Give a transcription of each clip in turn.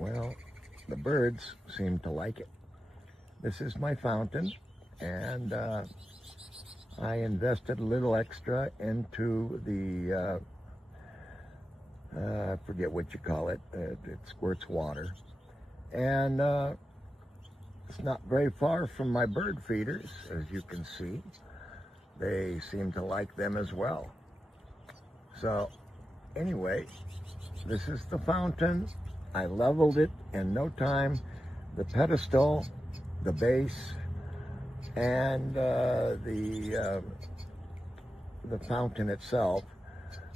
Well, the birds seem to like it. This is my fountain, and I invested a little extra into the, I forget what you call it. It squirts water. And it's not very far from my bird feeders, as you can see. They seem to like them as well. So anyway, this is the fountain. I leveled it in no time. The pedestal, the base, and the fountain itself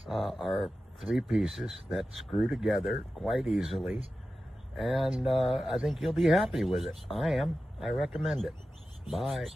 are three pieces that screw together quite easily, and I think you'll be happy with it. I am. I recommend it. Bye.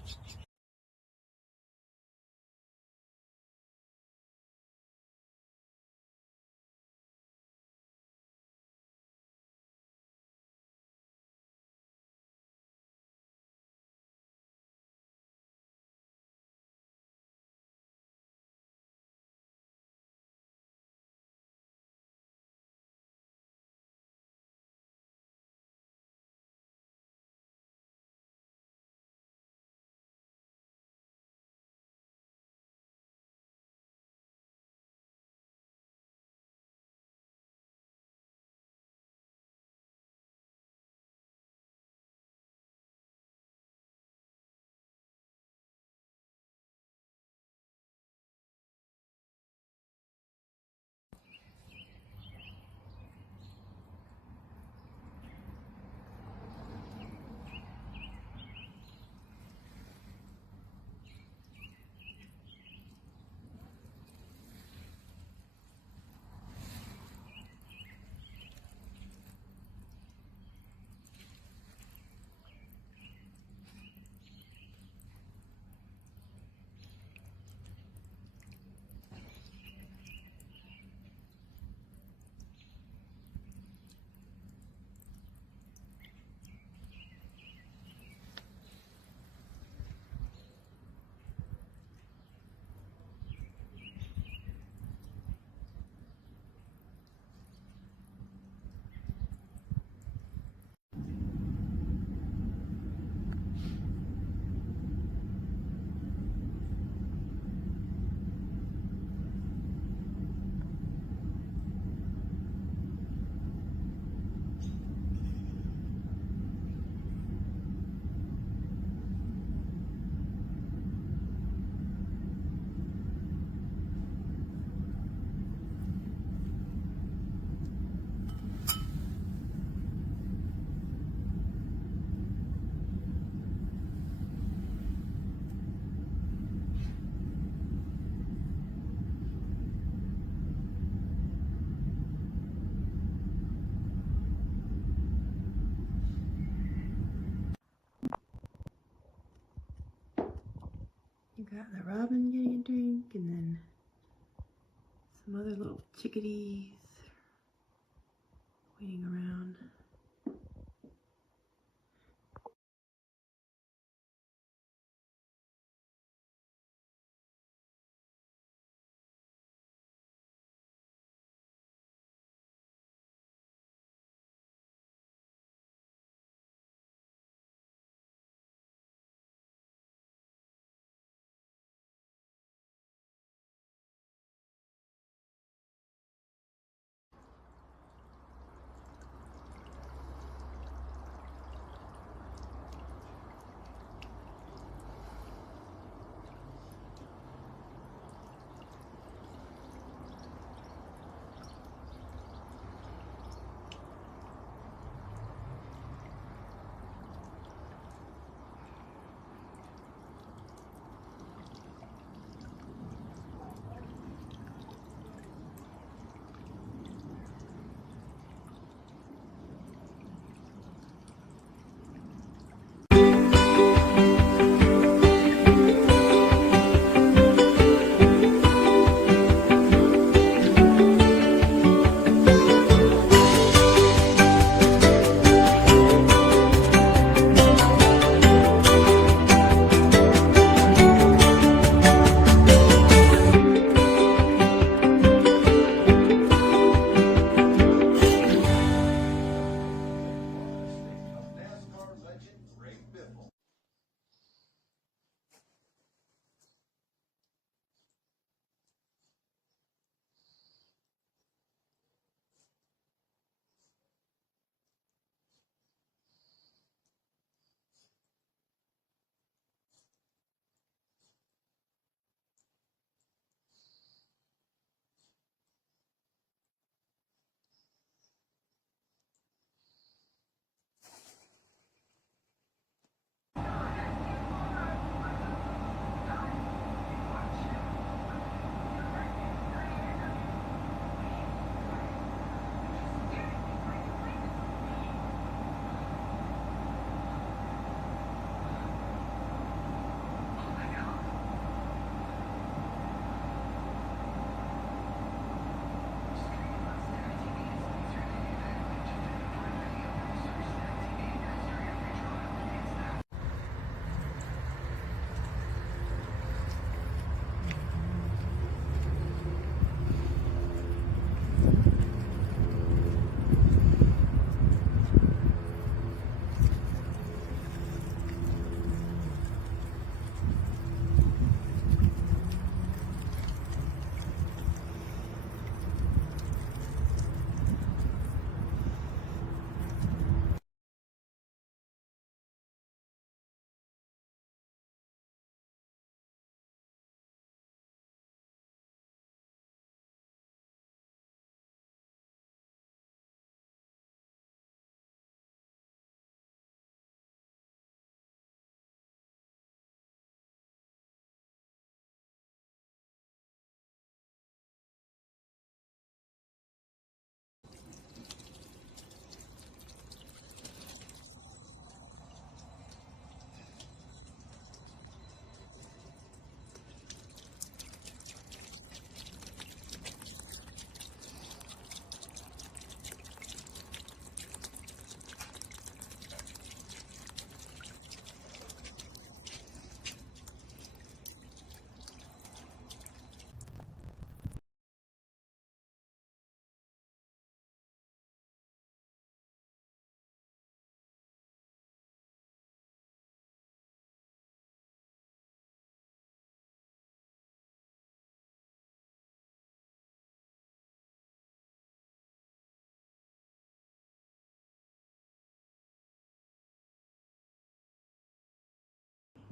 You got the robin getting a drink, and then some other little chickadees waiting around.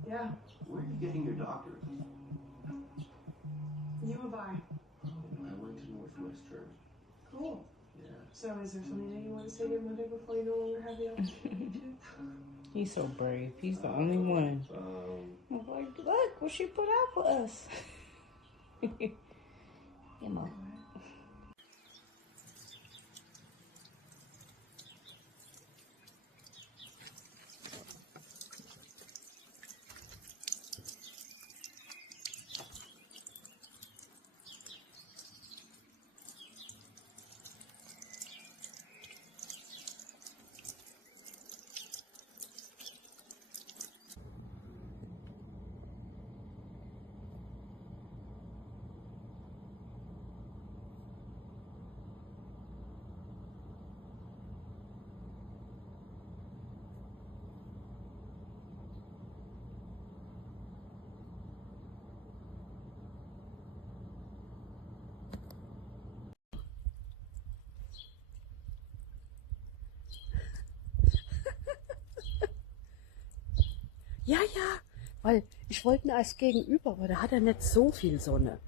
Yeah. Where are you getting your doctorate? U of I. I went to Northwestern. Cool. Yeah. So is there something that you want to say to your mother before you no longer have the opportunity to? He's so brave. He's the only one. I'm like, look what she put out for us. Come on. Ja, ja, weil ich wollte ihn als Gegenüber, aber da hat er nicht so viel Sonne.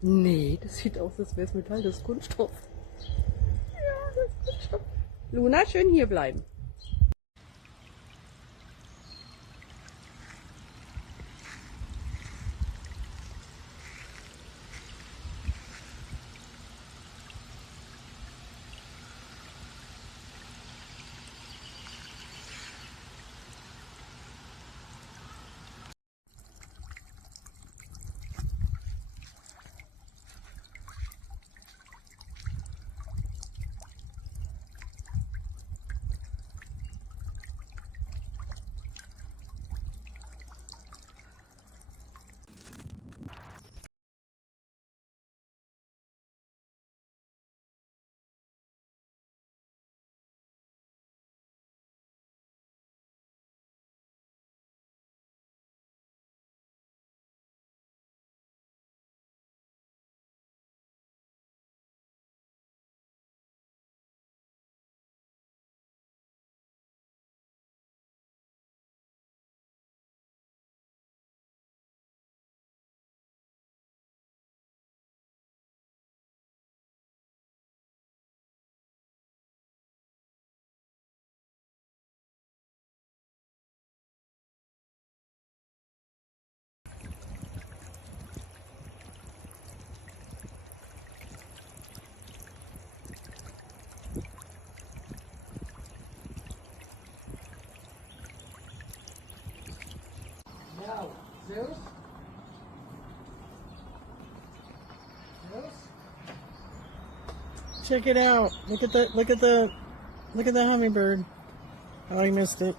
Nee, das sieht aus, als wäre es Metall, das ist Kunststoff. Ja, das ist Kunststoff. Luna, schön hier bleiben. Now, Zeus? Check it out. Look at the hummingbird. Oh, he missed it.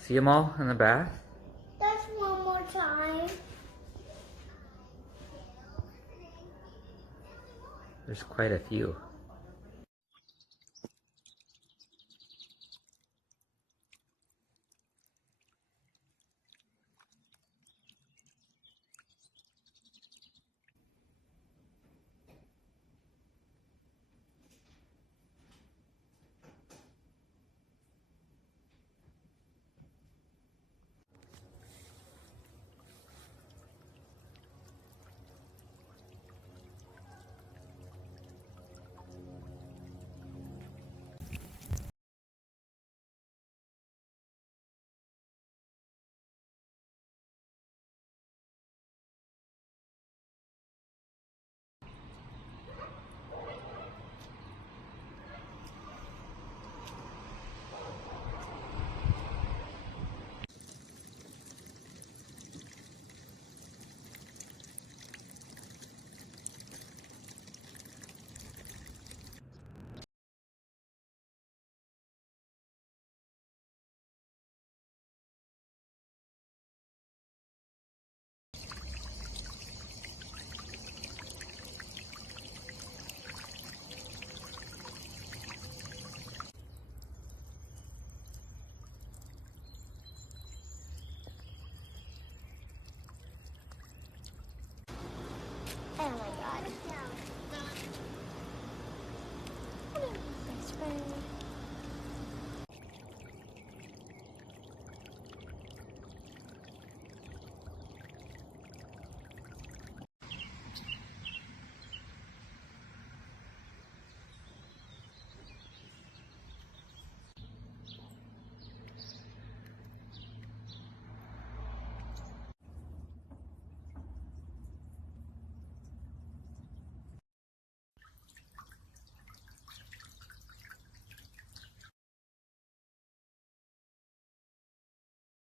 See them all in the bath? That's one more time. There's quite a few.